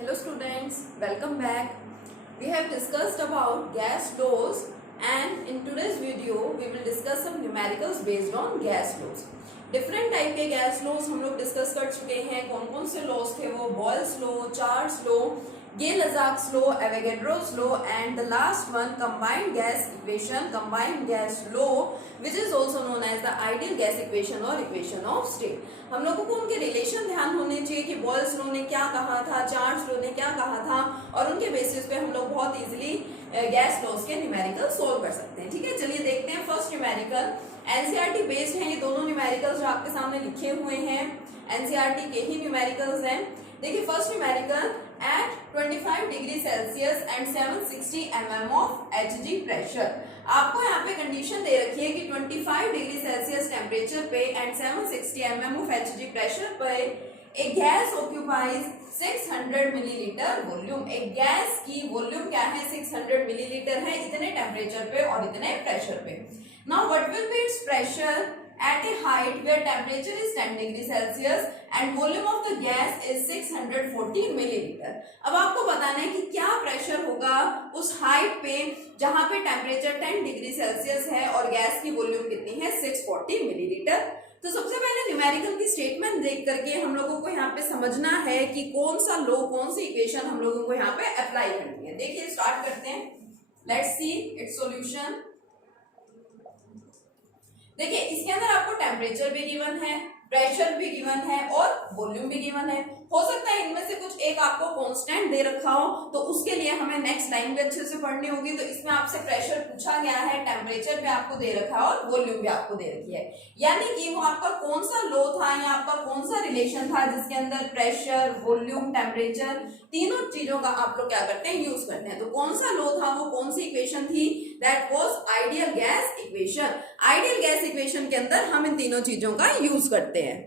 Hello students, welcome back. We have discussed about gas laws and in today's video we will discuss some numericals based on gas laws. Different type के gas laws हम लोग discuss कर चुके हैं. कौन कौन से laws थे वो? Boyle's law, Charles law, Gay Lussac's law, Avogadro's law and the last one combined gas equation, combined gas law which is also known as the ideal gas equation और इक्वेशन ऑफ स्टेट. हम लोगों को उनके relation ध्यान होने चाहिए कि Boyle's law ने क्या कहा था, चार्ल्स लॉ ने क्या कहा था, और उनके बेसिस पे हम लोग बहुत इजीली गैस लॉज के न्यूमेरिकल सोल्व कर सकते हैं. ठीक है, चलिए देखते हैं. फर्स्ट न्यूमेरिकल एनसीईआरटी बेस्ड है. ये दोनों न्यूमेरिकल्स जो आपके सामने लिखे हुए हैं एनसीईआरटी के ही न्यूमेरिकल्स हैं. देखिए first numerical at 25 degree Celsius and 760 mm of Hg pressure. आपको यहाँ पे कंडीशन दे रखी है कि 25 डिग्री सेल्सियस टेम्परेचर पे and 760 mm of Hg pressure पे एक गैस ऑक्यूपाइज 600 मिलीलीटर वॉल्यूम. एक गैस की वॉल्यूम क्या है? 600 मिलीलीटर है, इतने टेम्परेचर पे और इतने प्रेशर पे. Now what will be its pressure at a height where temperature is 10 degree Celsius and volume of the gas is 640 milliliter. अब आपको बताना है कि क्या प्रेशर होगा उस हाइट पे जहां पे टेम्परेचर 10 डिग्री सेल्सियस है और गैस की वॉल्यूम कितनी है? 640 मिलीलीटर. तो सबसे पहले न्यूमेरिकल की स्टेटमेंट देख करके हम लोगों को यहाँ पे समझना है कि कौन सा लॉ, कौन सी इक्वेशन हम लोगों को यहाँ पे अप्लाई करनी है. देखिए स्टार्ट करते हैं. Let's see it's solution. देखिए इसके अंदर आपको टेम्परेचर भी गिवन है, प्रेशर भी गिवन है और वॉल्यूम भी गिवन है. हो सकता है इनमें से कुछ एक आपको कांस्टेंट दे रखा हो, तो उसके लिए हमें नेक्स्ट लाइन भी अच्छे से पढ़नी होगी. तो इसमें आपसे प्रेशर पूछा गया है, टेम्परेचर भी आपको दे रखा है और वॉल्यूम भी आपको दे रखी है. यानी कि वो आपका कौन सा लॉ था या आपका कौन सा रिलेशन था जिसके अंदर प्रेशर, वॉल्यूम, टेम्परेचर तीनों चीजों का आप लोग क्या करते हैं? यूज करते हैं. तो कौन सा लॉ था, वो कौन सी इक्वेशन थी? That was ideal gas equation. Ideal gas equation के अंदर हम इन तीनों चीजों का यूज करते हैं.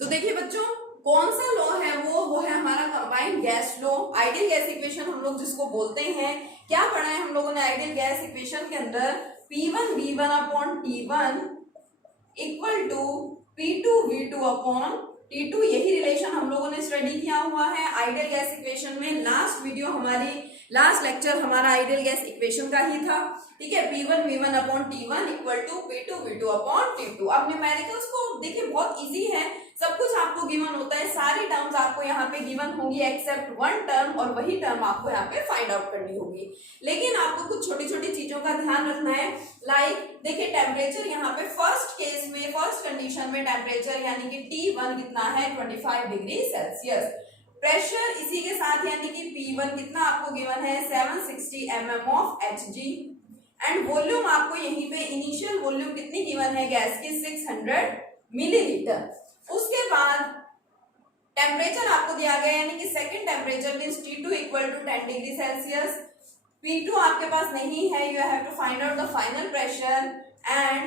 तो देखिए बच्चों कौन सा लॉ है वो है हमारा combined gas law. Ideal gas equation हम लोग जिसको बोलते हैं, क्या पढ़ा है हम लोगों ने आइडियल गैस इक्वेशन के अंदर? P1 V1 upon T1 equal to P2 V2 upon T2. यही रिलेशन हम लोगों ने स्टडी किया हुआ है आइडियल गैस इक्वेशन में. लास्ट वीडियो हमारी, लास्ट लेक्चर हमारा आइडियल गैस इक्वेशन का ही था. ठीक है, P1 V1 upon T1 equal to P2 V2 upon T2. अब न्यूमेरिकल्स को देखिए बहुत इजी है, सब कुछ आपको गिवन होता है, सारी टर्म्स आपको यहाँ पे गिवन होंगी एक्सेप्ट वन टर्म, और वही टर्म आपको यहाँ पे फाइंड आउट करनी होगी. लेकिन आपको कुछ छोटी छोटी चीजों का ध्यान रखना है. लाइक देखिए टेम्परेचर यहाँ पे फर्स्ट केस में, फर्स्ट कंडीशन में टेम्परेचर यानी कि T1 कितना है? 25 डिग्री सेल्सियस. प्रेशर इसी के साथ यानी कि P1 कितना आपको गिवन है? 760 mm of Hg. And volume आपको यहीं पे इनिशियल वॉल्यूम कितनी गिवन है गैस की? 600 मिलीलीटर. उसके बाद टेम्परेचर आपको दिया गया यानी कि second temperature means T2 equal to 10 degree Celsius. P2 आपके पास नहीं है, you have to find out the final pressure and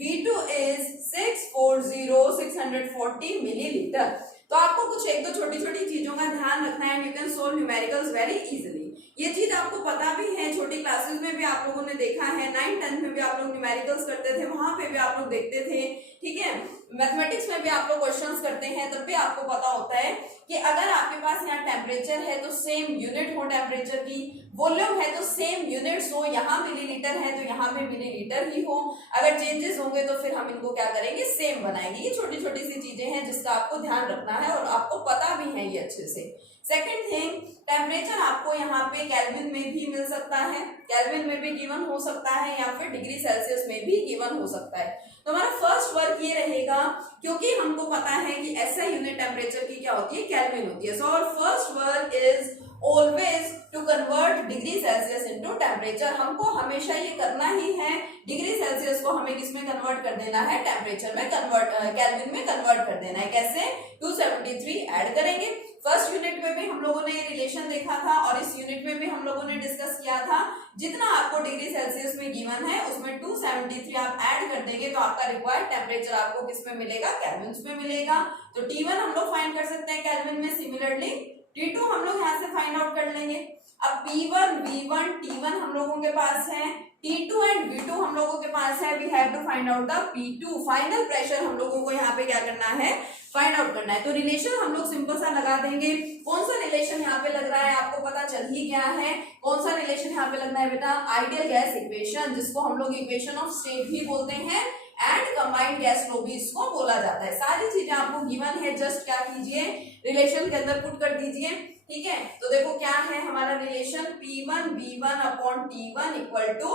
V2 is 640 millilitre. तो आपको कुछ एक दो छोटी छोटी चीजों का ध्यान रखना है. You can solve numericals very easily. ये चीज आपको पता भी है, छोटी क्लासेस में भी आप लोगों ने देखा है, 9th 10th में भी आप लोग न्यूमेरिकल्स करते थे, वहां पे भी आप लोग देखते थे. ठीक है, मैथमेटिक्स में भी आप लोग क्वेश्चंस करते हैं, तब भी आपको पता होता है कि अगर आपके पास यहाँ टेम्परेचर है तो सेम यूनिट हो टेम्परेचर की, वॉल्यूम है तो सेम यूनिट्स हो, यहाँ मिलीलीटर है तो यहाँ पे मिलीलीटर ही हो. अगर चेंजेस होंगे तो फिर हम इनको क्या करेंगे? सेम बनाएंगे. ये छोटी छोटी सी चीजें हैं जिसका आपको ध्यान रखना है और आपको पता भी है ये अच्छे से. सेकेंड थिंग, टेम्परेचर आपको यहाँ पे केल्विन में भी मिल सकता है, केल्विन में भी गिवन हो सकता है, या फिर डिग्री सेल्सियस में भी गिवन हो सकता है. तो हमारा फर्स्ट वर्क ये रहेगा, क्योंकि हमको पता है कि SI यूनिट टेम्परेचर की क्या होती है? केल्विन होती है. So our first work is always to convert degree Celsius into temperature. हमको हमेशा ये करना ही है, डिग्री सेल्सियस को हमें किसमें कन्वर्ट कर देना है? टेम्परेचर में कन्वर्ट, केल्विन में कन्वर्ट कर देना है. कैसे? 273 ऐड करेंगे. फर्स्ट यूनिट में भी हम लोगों ने ये रिलेशन देखा था और इस यूनिट में भी हम लोगों ने डिस्कस किया था. जितना आपको डिग्री सेल्सियस में गिवन है उसमें 273 आप ऐड कर देंगे तो आपका रिक्वायर्ड टेम्परेचर आपको किसमें मिलेगा? केल्विन में मिलेगा. तो T1 हम लोग फाइंड कर सकते हैं केल्विन में. सिमिलरली T2 हम लोग यहाँ से फाइंड आउट कर लेंगे. अब P1 V1 T1 हम लोगों के पास है, T2 एंड V2 हम लोगों के पास है. We have to find out the P2. Final pressure हम लोगों को यहाँ पे क्या करना है? फाइंड आउट करना है। तो रिलेशन हम लोग सिंपल सा लगा देंगे। कौन सा रिलेशन यहाँ पे लग रहा है आपको पता चल ही गया है। कौन सा रिलेशन यहाँ पे लगना है बेटा, आइडियल गैस इक्वेशन, जिसको हम लोग इक्वेशन ऑफ स्टेट भी बोलते हैं एंड कंबाइंड गैस लो भी इसको बोला जाता है। सारी चीजें आपको गिवन है, जस्ट क्या कीजिए रिलेशन के अंदर पुट कर दीजिए। ठीक है, तो देखो क्या है हमारा relation, P1 V1 upon T1 equal to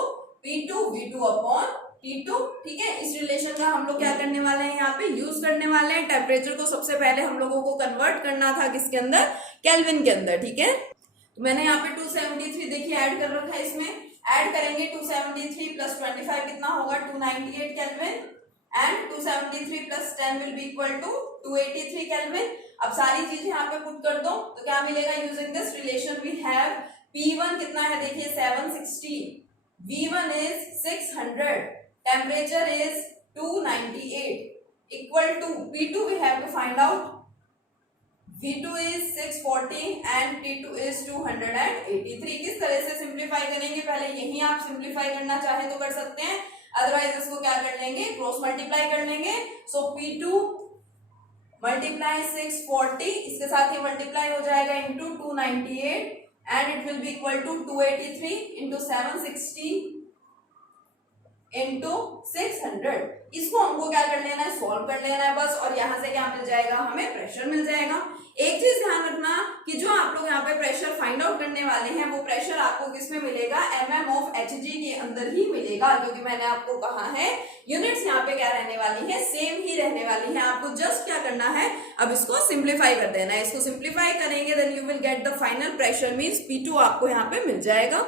P2 V2 upon T2। ठीक है, इस रिलेशन का हम लोग क्या करने वाले हैं, यहाँ पे यूज करने वाले हैं। टेम्परेचर को सबसे पहले हम लोगों को कन्वर्ट करना था किसके अंदर, केल्विन के अंदर। ठीक है, तो मैंने यहाँ पे 273 देखिए ऐड कर रखा है, इसमें ऐड करेंगे 273 प्लस 25 कितना होगा 298 kelvin and 273 plus 10 will be equal to 283 kelvin. अब सारी चीजें यहाँ पे पुट कर दो तो क्या मिलेगा, using this relation we have P1 कितना है देखिए 760, V1 is 600, temperature is 298 equal to P2 we have to find out, V2 is 640 and T2 is 283। किस तरह से सिंप्लीफाई करेंगे, पहले यही आप सिंप्लीफाई करना चाहे तो कर सकते हैं, अदरवाइज इसको क्या कर लेंगे, क्रॉस मल्टीप्लाई कर लेंगे। सो P2 मल्टीप्लाई 640, इसके साथ ही मल्टीप्लाई हो जाएगा into 298 and it will be equal to 283 into 760 into 600। इसको हमको क्या कर लेना है, सॉल्व कर लेना है बस, और यहाँ से क्या मिल जाएगा, हमें प्रेशर मिल जाएगा। एक चीज ध्यान रखना कि जो आप लोग यहाँ पे प्रेशर फाइंड आउट करने वाले हैं वो प्रेशर आपको किसमें मिलेगा, mm ऑफ Hg के अंदर ही मिलेगा, क्योंकि मैंने आपको कहा है यूनिट्स यहाँ पे क्या रहने वाली है, सेम ही रहने वाली है। आपको जस्ट क्या करना है, अब इसको सिंप्लीफाई कर देना है। इसको सिंप्लीफाई करेंगे then you will get the final pressure, means P2 आपको यहाँ पे मिल जाएगा।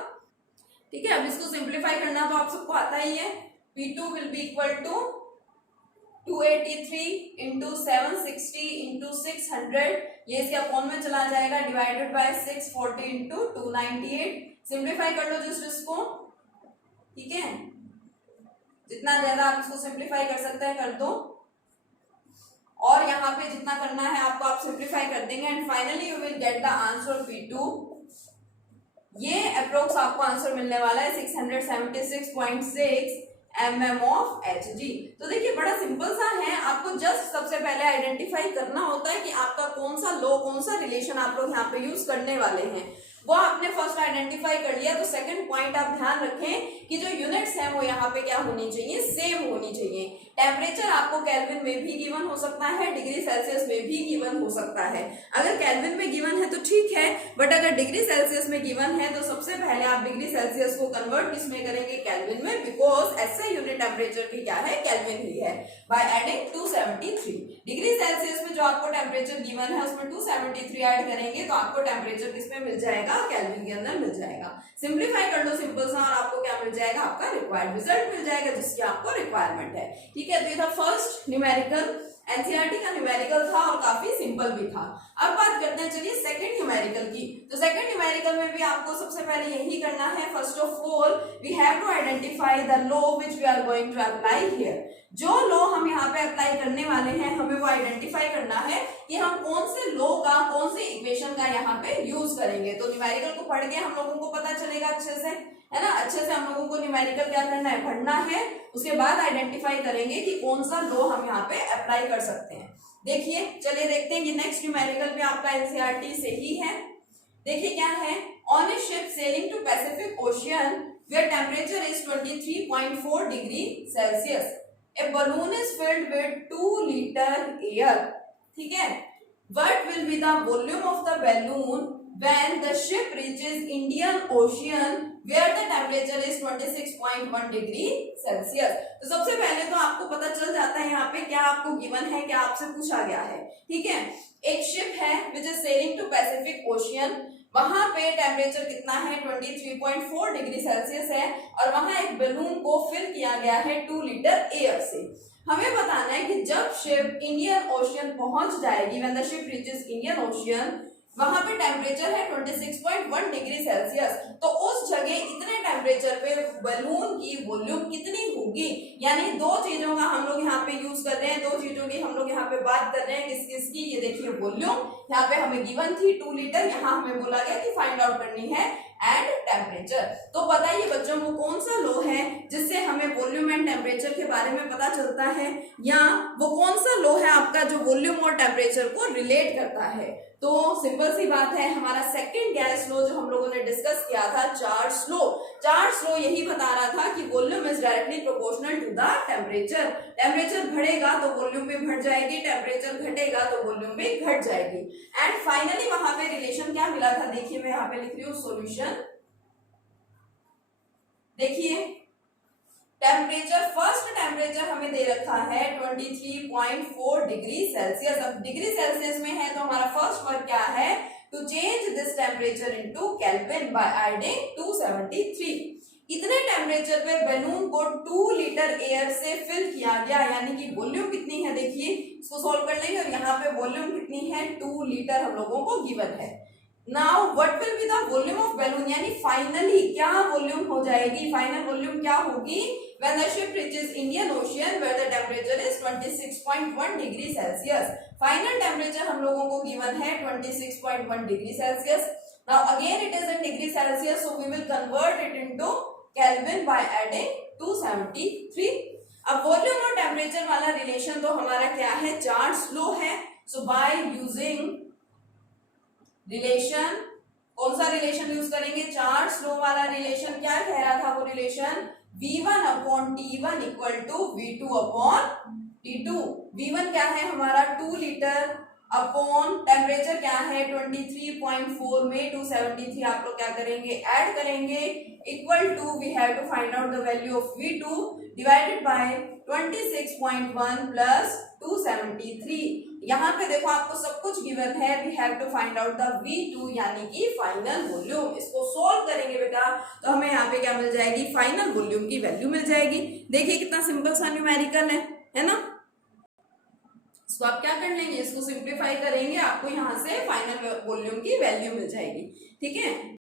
ठीक है, अब इसको सिंप्लीफाई करना तो आप सबको आता ही है। P2 will be equal to 283 into 760 into 600, ये इसके अपॉन में चला जाएगा, डिवाइडेड बाय 640 इंटू 298। सिंप्लीफाई कर लो जस्ट इसको। ठीक है, जितना ज्यादा आप इसको सिंप्लीफाई कर सकते हैं कर दो, और यहाँ पे जितना करना है आपको आप सिंप्लीफाई कर देंगे and finally you will get the answer P2। ये अप्रोक्स आपको आंसर मिलने वाला है 676.6 mm ऑफ Hg। तो देखिए बड़ा सिंपल सा है, आपको जस्ट सबसे पहले आइडेंटिफाई करना होता है कि आपका कौन सा लो, कौन सा रिलेशन आप लोग यहाँ पे यूज करने वाले हैं। वो आपने फर्स्ट आइडेंटिफाई कर लिया, तो सेकंड पॉइंट आप ध्यान रखें कि जो यूनिट्स हैं वो यहाँ पे क्या होनी चाहिए, सेम होनी चाहिए। टेम्परेचर आपको केल्विन में भी गिवन हो सकता है, डिग्री सेल्सियस में भी गिवन हो सकता है। अगर केल्विन में गिवन है तो ठीक है, बट अगर डिग्री सेल्सियस में गिवन है तो सबसे पहले आप डिग्री सेल्सियस को कन्वर्ट किसमें करेंगे, केल्विन में, बिकॉज ऐसे यूनिट टेम्परेचर की क्या है, केल्विन ही है। बाय एडिंग 273 डिग्री सेल्सियस में जो आपको टेम्परेचर गिवन है उसमें 273 ऐड करेंगे तो आपको टेम्परेचर किसमें मिल जाएगा, केल्विन के अंदर मिल जाएगा। सिंप्लीफाई कर लो सिंपल सा, और आपको क्या मिल जाएगा, आपका रिक्वायर्ड रिजल्ट मिल जाएगा जिसकी आपको रिक्वायरमेंट है। ठीक है, तो ये था फर्स्ट न्यूमेरिकल, एनसीईआरटी का न्यूमेरिकल था और काफी सिंपल भी था। अब बात करते हैं चलिए सेकंड न्यूमेरिकल की। तो सेकंड न्यूमेरिकल में भी आपको सबसे पहले यही करना है, first of all we have to identify the law which we are going to apply here. जो लॉ हम यहाँ पे अप्लाई करने वाले हैं हमें वो आइडेंटिफाई करना है कि हम कौन से लॉ का, कौन से इक्वेशन का यहाँ पे यूज करेंगे। तो न्यूमेरिकल को पढ़ के हम लोगों को पता चलेगा अच्छे से, है ना, अच्छे से हम लोगों को न्यूमेरिकल क्या करना है, पढ़ना है, उसके बाद आइडेंटिफाई करेंगे कि कौन सा लॉ हम यहाँ पे अप्लाई कर सकते हैं। देखिए चलिए देखते हैं कि नेक्स्ट न्यूमेरिकल भी आपका एनसीईआरटी से ही है। देखिए क्या है, on a ship sailing to Pacific ocean where temperature is 23.4 degree Celsius, a balloon is filled with 2 litre air. ठीक है, what will be the volume of the balloon when the ship reaches Indian Ocean where the temperature is 26.1 degree Celsius। तो सबसे पहले तो आपको पता चल जाता है यहाँ पे क्या आपको गिवन है, क्या आपसे पूछा गया है। ठीक है, एक शिप है which is sailing to Pacific Ocean, वहां पे टेम्परेचर कितना है 23.4 डिग्री सेल्सियस है, और वहां एक बैलून को फिल किया गया है 2 लीटर एयर से। हमें बताना है कि जब शिप इंडियन ओशियन पहुंच जाएगी, when the ship reaches Indian Ocean, वहां पे टेम्परेचर है 26.1 डिग्री सेल्सियस, तो उस जगह इतने टेम्परेचर पे बैलून की वॉल्यूम कितनी होगी। यानी दो चीजों का हम लोग यहाँ पे यूज कर रहे हैं, दो चीजों की हम लोग यहाँ पे बात कर रहे हैं, किस किस की, ये देखिए वॉल्यूम यहाँ पे हमें गिवन थी 2 लीटर, यहाँ हमें बोला गया कि फाइंड आउट करनी है एंड टेम्परेचर। तो बताइए बच्चों वो कौन सा लॉ है जिससे हमें वॉल्यूम एंड टेम्परेचर के बारे में पता चलता है, या वो कौन सा लॉ है आपका जो वॉल्यूम और टेम्परेचर को रिलेट करता है। तो सिंपल सी बात है, हमारा सेकंड गैस लॉ जो हम लोगों ने डिस्कस किया था, चार्ल्स लॉ। चार्ल्स लॉ यही बता रहा था कि volume is directly proportional to the temperature. Temperature बढ़ेगा तो वॉल्यूम भी बढ़ जाएगी, टेम्परेचर घटेगा तो वॉल्यूम भी घट जाएगी। एंड फाइनली वहां पे रिलेशन क्या मिला था, देखिए मैं यहाँ पे लिख रही हूँ सॉल्यूशन। देखिए टेम्परेचर, फर्स्ट टेम्परेचर हमें दे रखा है 23.4 डिग्री सेल्सियस। अब डिग्री सेल्सियस में है तो हमारा फर्स्ट वर्क क्या है, to change this temperature into kelvin by adding 273। इतने टेम्परेचर पे बैलून को 2 लीटर एयर से फिल किया गया, यानी कि वॉल्यूम कितनी है देखिए, इसको सॉल्व कर लेंगे। और यहाँ पे वॉल्यूम कितनी है, 2 लीटर हम लोगों को गिवन है। Now what will be the volume of balloon, यानी फाइनली क्या वॉल्यूम हो जाएगी, फाइनल वॉल्यूम क्या होगी when the ship reaches Indian Ocean where the temperature is 26.1 degree Celsius. Final temperature हम लोगों को गिवन है 26.1 degree Celsius. Now again it is in degree Celsius, so we will convert it into kelvin by adding 273। अब volume और temperature वाला relation तो हमारा क्या है, चार्ल्स लॉ है। सो बाय यूजिंग रिलेशन, कौन सा रिलेशन यूज करेंगे, चार्ल्स लॉ वाला रिलेशन। क्या कह रहा था वो relation, V1 upon T1 equal to V2 upon T2। V1 क्या है हमारा 2 लीटर अपॉन टेम्परेचर क्या है 23.4 में 273 आप लोग क्या करेंगे, ऐड करेंगे, equal to we have to find out the value of V2 divided by 26.1 plus 273। यहाँ पे देखो आपको सब कुछ गिवन है, we have to find out the V2 यानी कि फाइनल वॉल्यूम। इसको सॉल्व करेंगे बेटा तो हमें यहाँ पे क्या मिल जाएगी, फाइनल वॉल्यूम की वैल्यू मिल जाएगी। देखिए कितना सिंपल सा न्यूमेरिकल है ना। इसको आप क्या कर लेंगे, इसको सिंप्लीफाई करेंगे, आपको यहाँ से फाइनल वॉल्यूम की वैल्यू मिल जाएगी। ठीक है।